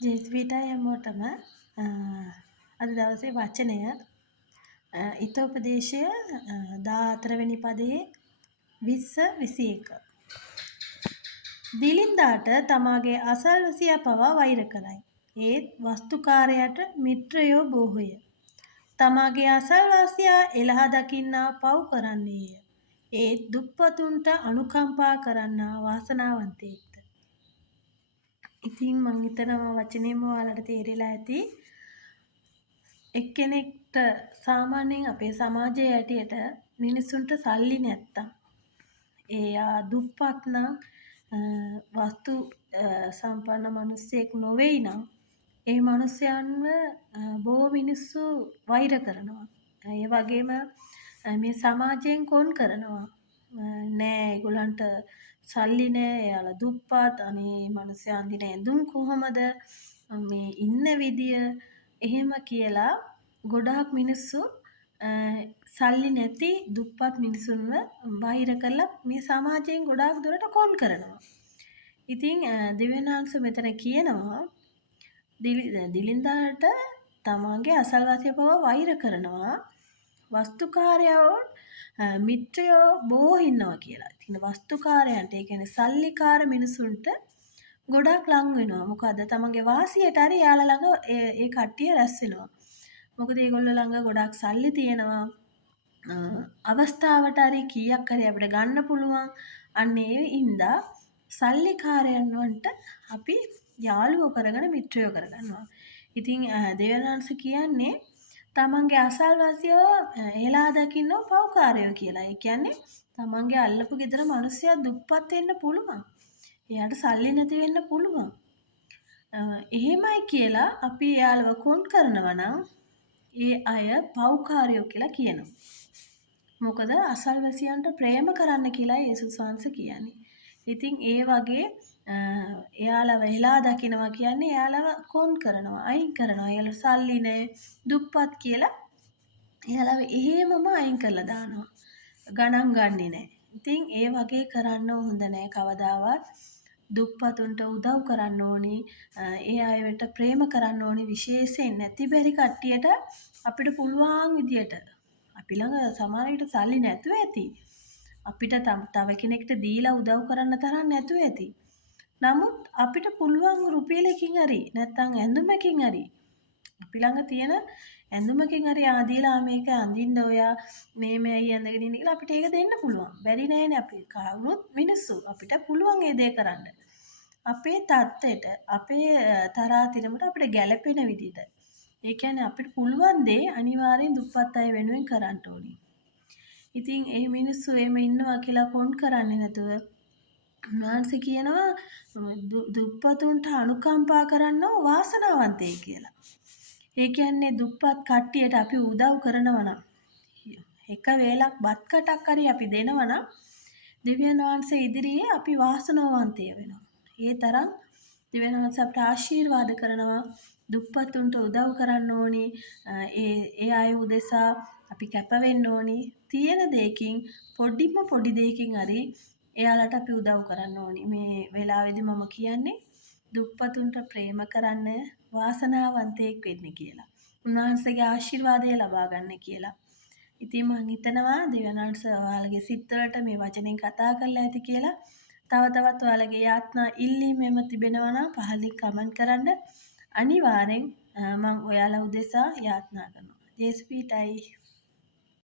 ජේස්පීටයි හැමෝටම අද දවසේ වචනය ඉතෝපදේශය 14 වෙනි පදයේ 20-21. දිලින්දාට තමාගේ අසල්වැසියා පවා වෛර කරයි. ඒත් වස්තුකාරයාට මිත්‍රයෝ බොහෝය. තමාගේ අසල්වාසියා එළහා දකින්නා පව් කරන්නේය. ඒත් දුප්පතුන්ට අනුකම්පා කරන්නා වාසනාවන්තයෙක්ද. ඉතින් මං හිතනවා වචනේම ඔයාලට තේරිලා ඇති. එක්කෙනෙක්ට සාමාන්‍යයෙන් අපේ සමාජයේ ඇටියට මිනිසුන්ට සල්ලි නැත්තම් එයා දුප්පත් නම් වස්තු සම්පන්න මිනිස්සෙක් නොවේයි නම් ඒ මිනිසයන්ව බොහෝ මිනිස්සු වෛර කරනවා. ඒ වගේම මේ සමාජයෙන් කොන් කරනවා. නෑ ඒගොල්ලන්ට සල්ලි නෑ එයාලා දුප්පත් අනේ මිනිස්සු අඳින ඇඳුම් කොහමද මේ ඉන්න විදිය එහෙම කියලා ගොඩාක් මිනිස්සු සල්ලි නැති දුප්පත් මිනිසුන්ව වෛර කරලා මේ සමාජයෙන් ගොඩාක් දුරට කොන් කරනවා. ඉතින් දෙවියන් වහන්සේ මෙතන කියනවා දිලින්දාට තමන්ගේ අසල්වාසියා පවා වෛර කරනවා. වස්තුකාරයෝ මිත්‍රයෝ බොහෝ ඉන්නවා කියලා. ඉතින් වස්තුකාරයන්ට ඒ කියන්නේ සල්ලිකාර මිනිසුන්ට ගොඩක් ලං වෙනවා. මොකද තමන්ගේ වාසියට හරි යාළ ළඟ ඒ කට්ටිය රැස් වෙනවා. මොකද ඒගොල්ලෝ ළඟ ගොඩක් සල්ලි තියෙනවා. අවස්ථාවට හරි කීයක් හරි අපිට ගන්න පුළුවන්. අන්න ඒ හින්දා සල්ලිකාරයන් වන්ට අපි යාළුවෝ කරගෙන මිත්‍රයෝ කරගන්නවා. ඉතින් දෙවියන් වහන්සේ කියන්නේ තමන්ගේ අසල්වාසියව එලා දකින්නව පව්කාරයෝ කියලා. ඒ කියන්නේ තමන්ගේ අල්ලපු ගෙදර මිනිස්සයා දුප්පත් වෙන්න පුළුවන්. එයාට සල්ලි නැති වෙන්න පුළුවන්. එහෙමයි කියලා අපි එයාලව කොන් කරනවා නම් ඒ අය පව්කාරයෝ කියලා කියනවා. මොකද අසල්වැසියන්ට ප්‍රේම කරන්න කියලා යේසුස් වහන්සේ කියන්නේ. ඉතින් ඒ වගේ එයාලව එලා දකිනවා කියන්නේ එයාලව කොන් කරනවා, අයින් කරනවා. එයාලට සල්ලි නැහැ, දුප්පත් කියලා එයාලව එහෙමම අයින් කරලා දානවා. ගණන් ගන්නෙ නැහැ. ඉතින් ඒ වගේ කරන්න හොඳ නැහැ කවදාවත්. දුප්පතුන්ට උදව් කරන්න ඕනි. ඒ අයට ප්‍රේම කරන්න ඕනි. විශේෂයෙන් නැති බැරි කට්ටියට අපිට පුළුවන් විදියට අපි ළඟ සමහර විට සල්ලි නැතුව ඇති. අපිට තව කෙනෙක්ට දීලා උදව් කරන්න තරම් නැතුව ඇති. නමුත් අපිට පුළුවන් රුපියලකින් හරි නැත්නම් ඇඳුමකින් හරි අපි ළඟ තියෙන ඇඳුමකින් හරි ආදීලා මේක අඳින්න ඔයා මේයි ඇඳගෙන ඉන්න කියලා අපිට ඒක දෙන්න පුළුවන්. බැරි නෑනේ අපි කවුරුත් මිනිස්සු. අපිට පුළුවන් ඒ දේ කරන්න. අපේ தත්ත්වයට අපේ තරාතිරමට අපිට ගැළපෙන විදිහට. ඒ කියන්නේ අපිට පුළුවන් දේ අනිවාර්යෙන් දුප්පත් අය වෙනුවෙන් කරන්න ඕනි. ඉතින් ඒ මිනිස්සු එහෙම ඉන්නවා කියලා කොන් කරන්නේ නැතුව උන්වහන්සේ කියනවා දුප්පතුන්ට අනුකම්පා කරන්නව වාසනාවන්තයෙක් කියලා. ඒ කියන්නේ දුප්පත් කට්ටියට අපි උදව් කරනවා නම් එක වේලක් බත් කටක් හරි අපි දෙනවා නම් දෙවියන් වහන්සේ ඉදිරියේ අපි වාසනාවන්තය වෙනවා. ඒ තරම් දෙවියන් වහන්සේ අපට ආශිර්වාද කරනවා. දුප්පතුන්ට උදව් කරන්න ඕනි. ඒ අය උදෙසා අපි කැප වෙන්න ඕනි. තියෙන දෙයකින් පොඩි දෙයකින් හරි එයාලට අපි උදව් කරන්න ඕනි. මේ වෙලාවේදී මම කියන්නේ දුප්පතුන්ට ප්‍රේම කරන්න වාසනාවන්තයෙක් වෙන්න කියලා. උන්වහන්සේගේ ආශිර්වාදය ලබා ගන්න කියලා. ඉතින් මම හිතනවා දෙවියන් වහන්සේ ඔයාලගේ සිත්වලට මේ වචනෙන් කතා කරලා ඇති කියලා. තව තවත් ඔයාලගේ යාත්නා ඉල්ලීම් එම තිබෙනවා නම් පහලින් කමෙන්ට් කරන්න. අනිවාර්යෙන් මම ඔයාලා උදෙසා යාත්නා කරනවා. ජේස්පීටයි